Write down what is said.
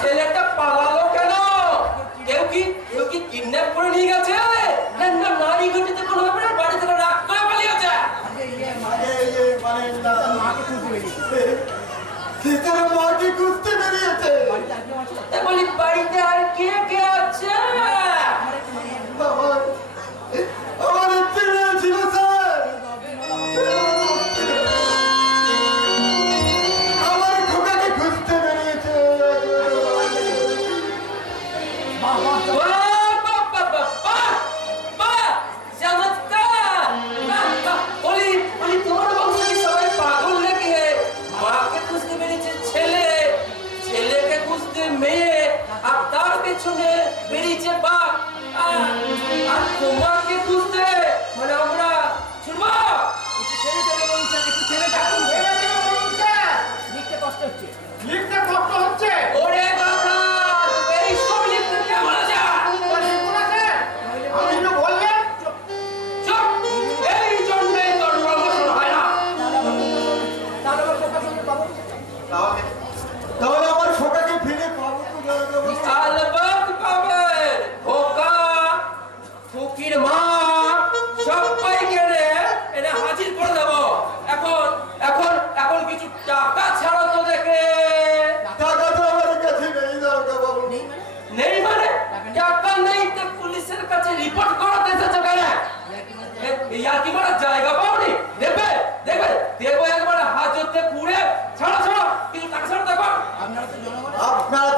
ছেলেটা পালালো কেন? কেউ কি কিডন্যাপ করে নিয়ে গেছে? না না, নারী ঘটিতে কোনো ব্যাপারে বাড়ি থেকে রাগ করে পালিয়েছে। মাকে খুঁজতে বেরিয়েছে। বলি বাড়িতে আর কে কে আছে? আমার একটি মেয়ে ছিল স্যার, আমার খোকাকে খুঁজতে বেরিয়েছে। তোমার বংশ কি সবাই পাগল নাকি? মাকে খুঁজতে বেরিয়েছে ছেলে, ছেলেকে খুঁজতে মেয়ে, আর তার পেছনে বেরিয়েছে বাপ, আর তোমাকে খুঁজতে মানে আমরা শুনবো। ওরে বাবা, এইসব লিখতে কেমন আছে? চুপ! এই জন্যই তোর প্রমোশন হয় না। তাহলে আমার খোকাকে ফিরে পাবো তো? আলবাত পাবে। খোকা, খুকির মা সবাইকে এনে হাজির করে দেবো। এখন এখন এখন কিছু টাকা ছাড়ো তো দেখে। টাকা তো আমার কাছে নেই দরকার বাবু। নেই মানে? টাকা নেই তো পুলিশের কাছে রিপোর্ট করাতে এসেছো কেন? ইয়ার কি বড় জায়গা পাওনি? দেখবে দেখবে দেখবো একবার হাজতে পুড়ে। ছাড়ো ছাড়ো, কিছু টাকা ছাড়ো। দেখো আপনারা